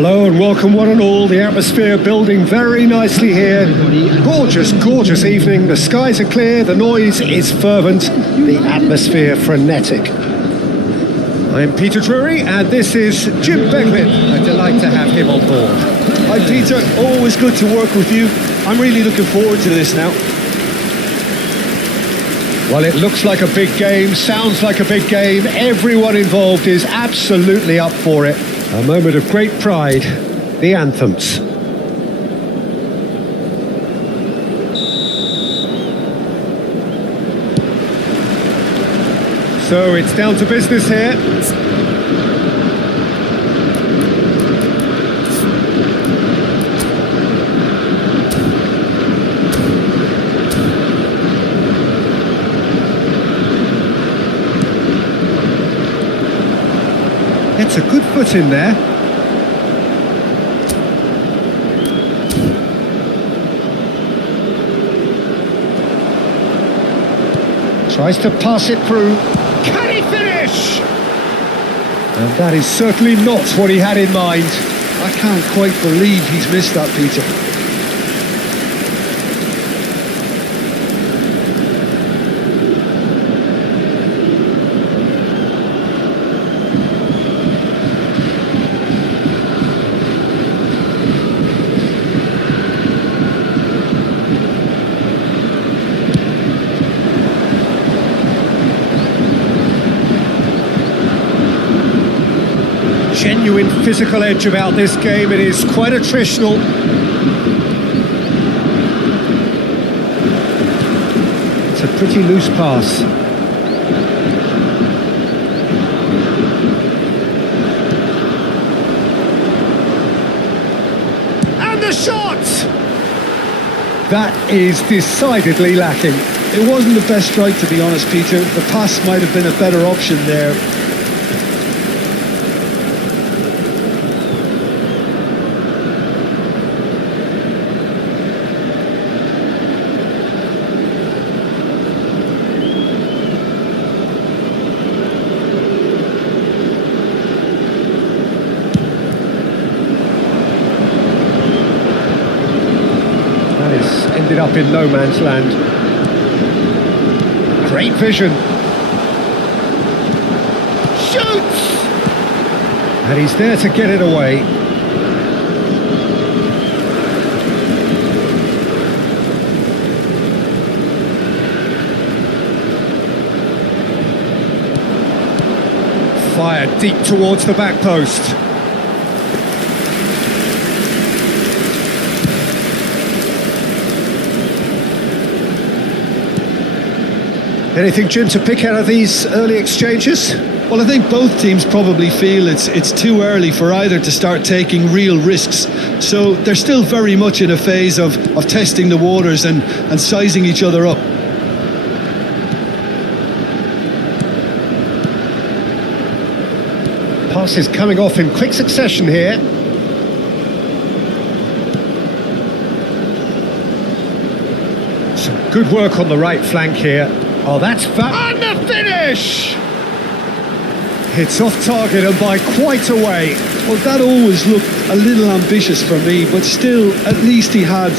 Hello and welcome one and all. The atmosphere building very nicely here. Gorgeous, gorgeous evening. The skies are clear, the noise is fervent, the atmosphere frenetic. I'm Peter Drury and this is Jim Becklin. A delight to have him on board. Hi Peter, always good to work with you. I'm really looking forward to this now. Well, it looks like a big game, sounds like a big game. Everyone involved is absolutely up for it. A moment of great pride, the anthems. So it's down to business here. Gets a good foot in there. Tries to pass it through. Can he finish? And that is certainly not what he had in mind. I can't quite believe he's missed that, Peter. Genuine physical edge about this game. It is quite attritional. It's a pretty loose pass. And the shot! That is decidedly lacking. It wasn't the best strike, to be honest, Peter. The pass might have been a better option there. Ended up in no man's land. Great vision. Shoots! And he's there to get it away. Fired deep towards the back post. Anything, Jim, to pick out of these early exchanges? Well, I think both teams probably feel it's too early for either to start taking real risks. So they're still very much in a phase of testing the waters and sizing each other up. Passes coming off in quick succession here. Some good work on the right flank here. Oh, that's and the finish! It's off target and by quite a way. Well, that always looked a little ambitious for me, but still, at least he had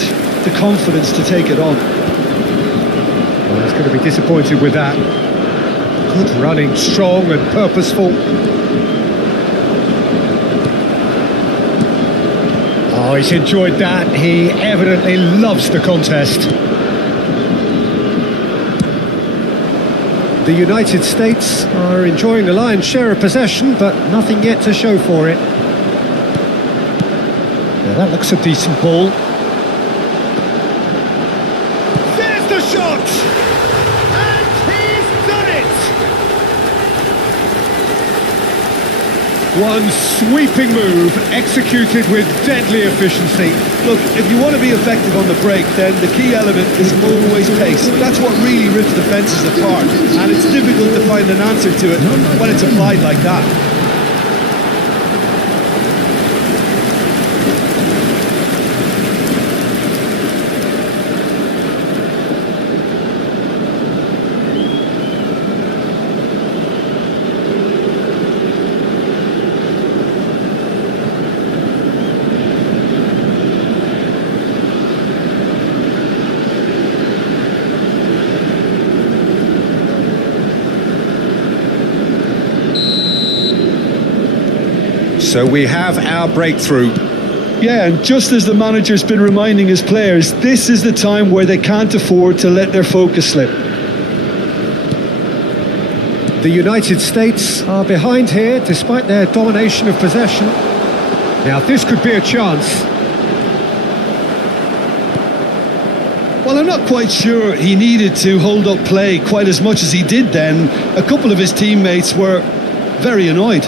the confidence to take it on. Well, he's going to be disappointed with that. Good running, strong and purposeful. Oh, he's enjoyed that. He evidently loves the contest. The United States are enjoying the lion's share of possession, but nothing yet to show for it. Now that looks a decent ball. There's the shot! And he's done it! One sweeping move, executed with deadly efficiency. Look, if you want to be effective on the break, then the key element is always pace. That's what really rips defences apart, and it's difficult to find an answer to it when it's applied like that. So we have our breakthrough. Yeah, and just as the manager's been reminding his players, this is the time where they can't afford to let their focus slip. The United States are behind here despite their domination of possession. Now this could be a chance. Well, I'm not quite sure he needed to hold up play quite as much as he did then. A couple of his teammates were very annoyed.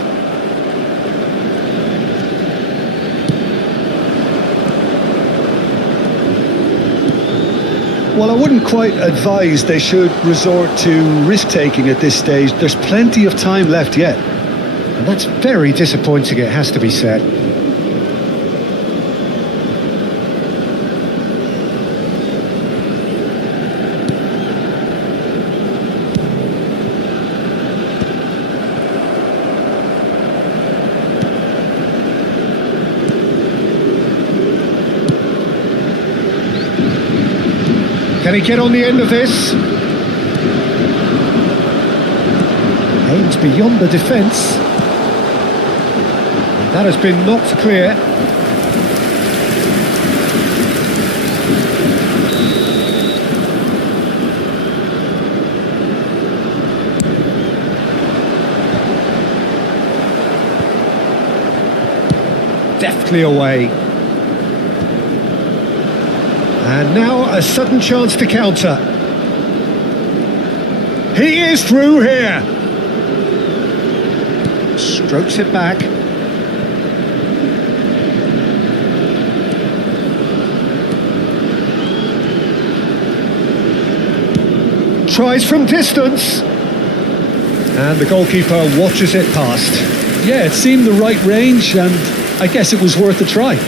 Well, I wouldn't quite advise they should resort to risk-taking at this stage. There's plenty of time left yet. And that's very disappointing, it has to be said. Can he get on the end of this? Aims beyond the defence. That has been knocked clear. Deftly away. And now a sudden chance to counter. He is through here. Strokes it back. Tries from distance. And the goalkeeper watches it past. Yeah, it seemed the right range, and I guess it was worth a try.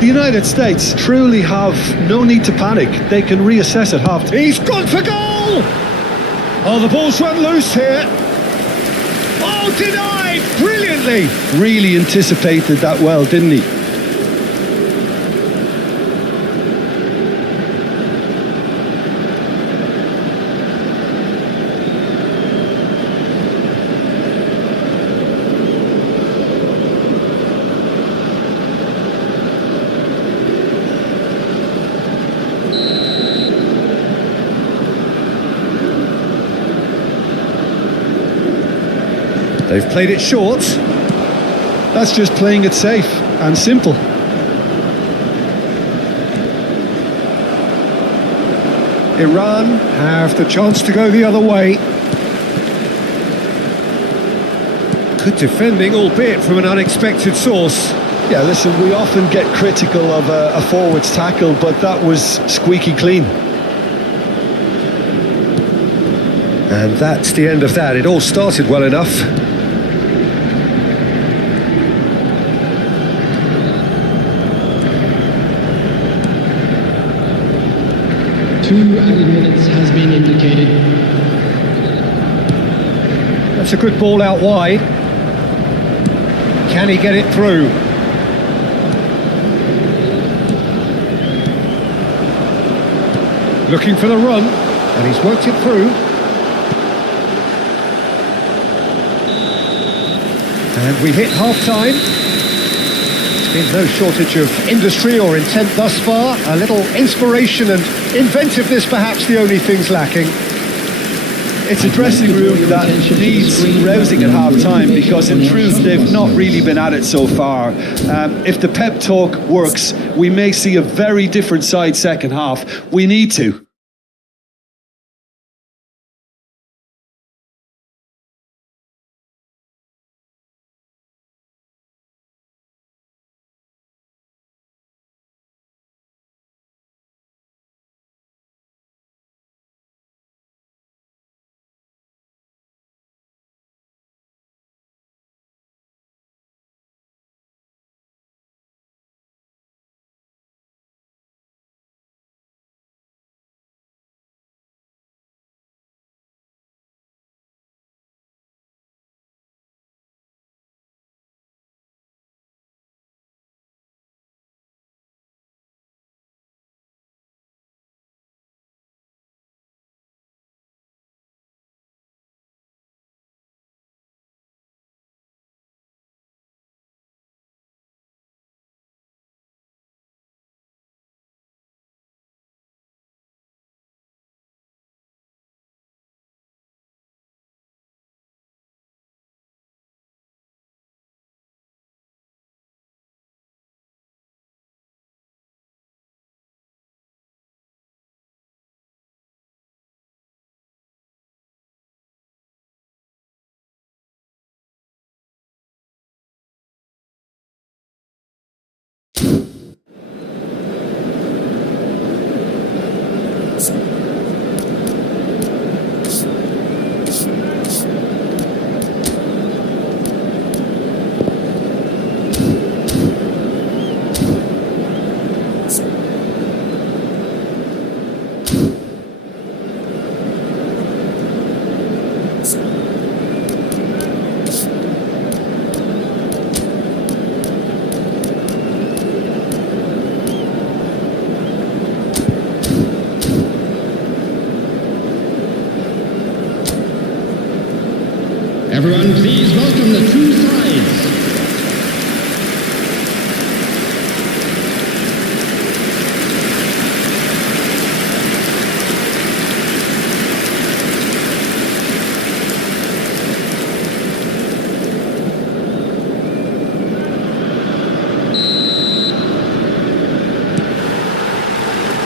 The United States truly have no need to panic. They can reassess at half-time. He's gone for goal! Oh, the ball's run loose here. Oh, denied! Brilliantly! Really anticipated that well, didn't he? They've played it short. That's just playing it safe and simple. Iran have the chance to go the other way. Good defending, albeit from an unexpected source. Yeah, listen, we often get critical of a forward's tackle, but that was squeaky clean. And that's the end of that. It all started well enough. Two added minutes has been indicated. That's a good ball out wide. Can he get it through? Looking for the run, and he's worked it through. And we hit half-time. There's been no shortage of industry or intent thus far. A little inspiration and inventiveness, perhaps the only things lacking. It's a dressing room that needs rousing at half-time, because in truth they've not really been at it so far. If the pep talk works, we may see a very different side second half. We need to. Everyone, please welcome the two sides.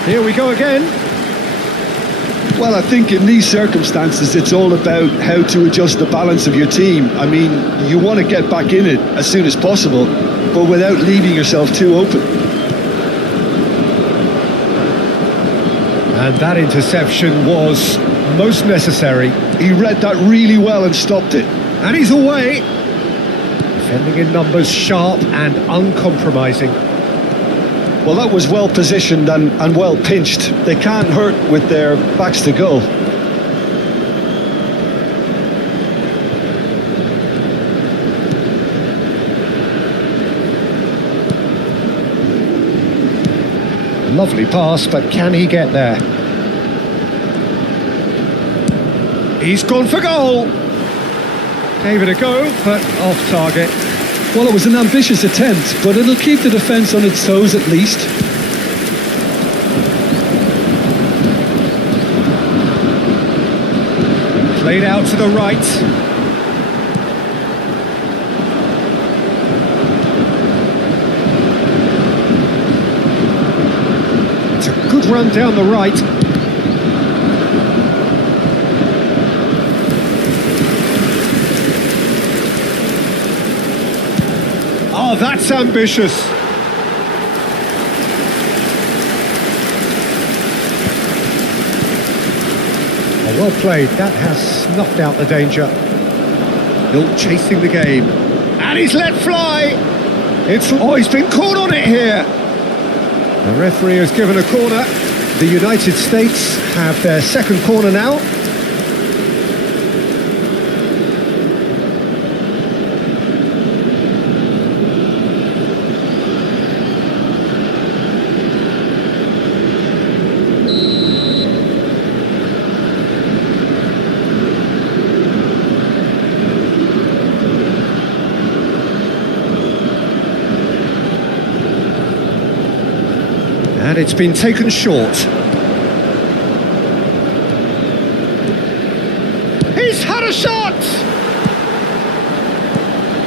Here we go again. Well, I think in these circumstances, it's all about how to adjust the balance of your team. I mean, you want to get back in it as soon as possible, but without leaving yourself too open. And that interception was most necessary. He read that really well and stopped it. And he's away. Defending in numbers, sharp and uncompromising. Well, that was well positioned and well pinched. They can't hurt with their backs to goal. Lovely pass, but can he get there? He's gone for goal. Gave it a go, but off target. Well, it was an ambitious attempt, but it'll keep the defence on its toes at least. Played out to the right. It's a good run down the right. Oh, that's ambitious. Oh, well played. That has snuffed out the danger. Still chasing the game. And he's let fly. He's been caught on it here. The referee has given a corner. The United States have their second corner now. And it's been taken short. He's had a shot!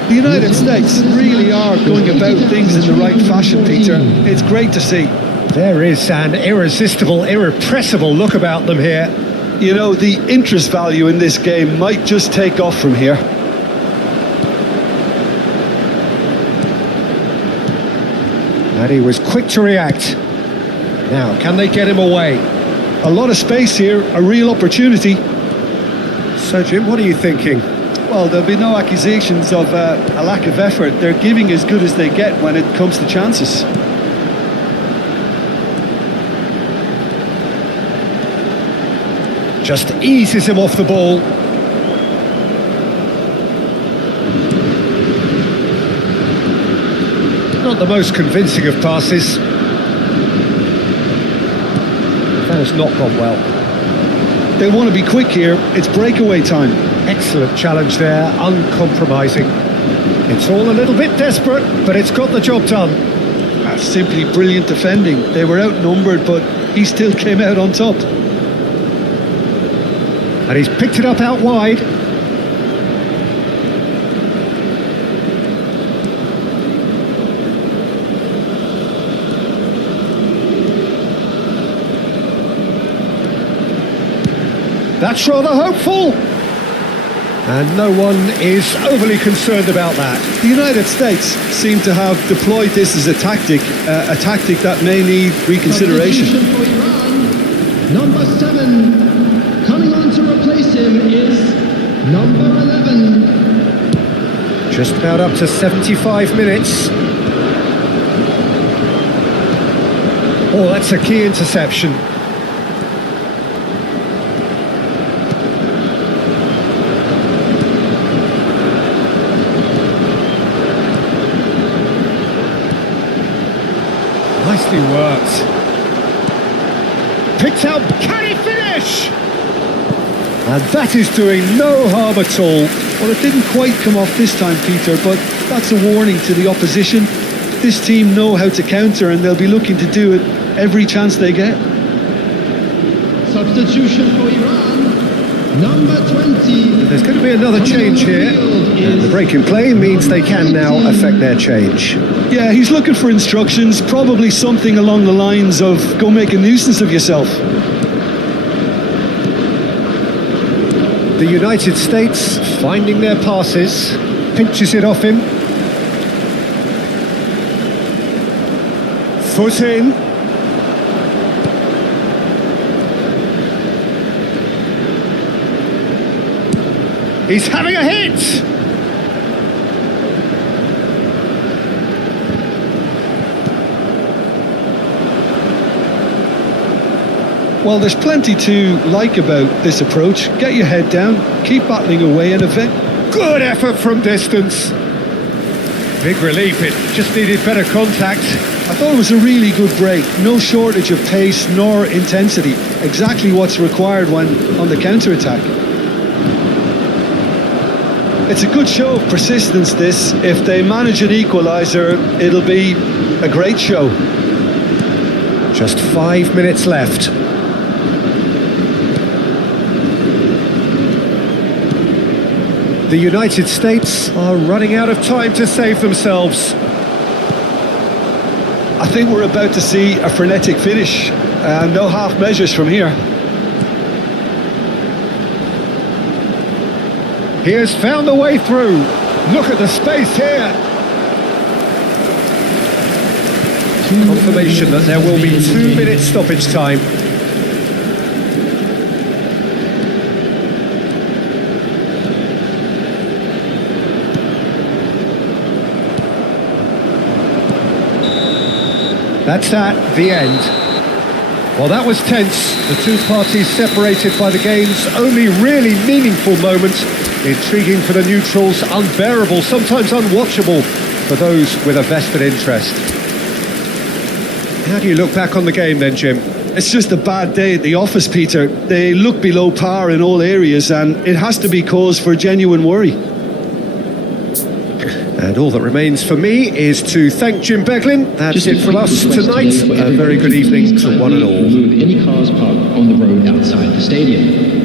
The United States really are going about things in the right fashion, Peter. It's great to see. There is an irresistible, irrepressible look about them here. You know, the interest value in this game might just take off from here. And he was quick to react. Now, can they get him away? A lot of space here, a real opportunity. So, Jim, what are you thinking? Well, there'll be no accusations of a lack of effort. They're giving as good as they get when it comes to chances. Just eases him off the ball. Not the most convincing of passes. That has not gone well. They want to be quick here. It's breakaway time. Excellent challenge there, uncompromising. It's all a little bit desperate, but it's got the job done. That's simply brilliant defending. They were outnumbered, but he still came out on top. And he's picked it up out wide. That's rather hopeful. And no one is overly concerned about that. The United States seem to have deployed this as a tactic that may need reconsideration. Substitution for Iran. Number 7, coming on to replace him is number 11. Just about up to 75 minutes. Oh, that's a key interception. Nicely worked. Picked out, can he finish? And that is doing no harm at all. Well, it didn't quite come off this time, Peter, but that's a warning to the opposition. This team know how to counter, and they'll be looking to do it every chance they get. Substitution for Iran, number 20. There's going to be another change here. And the break in play means they can now affect their change. Yeah, he's looking for instructions, probably something along the lines of go make a nuisance of yourself. The United States finding their passes, pinches it off him. Foot in. He's having a hit! Well, there's plenty to like about this approach. Get your head down, keep battling away, and Good effort from distance. Big relief, it just needed better contact. I thought it was a really good break. No shortage of pace nor intensity. Exactly what's required when on the counter-attack. It's a good show of persistence, this. If they manage an equaliser, it'll be a great show. Just 5 minutes left. The United States are running out of time to save themselves. I think we're about to see a frenetic finish. No half measures from here. He has found a way through. Look at the space here. Confirmation that there will be 2 minutes stoppage time. That's at the end. Well, that was tense. The two parties separated by the game's only really meaningful moment. Intriguing for the neutrals, unbearable, sometimes unwatchable for those with a vested interest. How do you look back on the game then, Jim? It's just a bad day at the office, Peter. They look below par in all areas, and it has to be cause for genuine worry. And all that remains for me is to thank Jim Beglin. That's it from us tonight. A very good evening to one and all. Remove any cars parked on the road outside the stadium.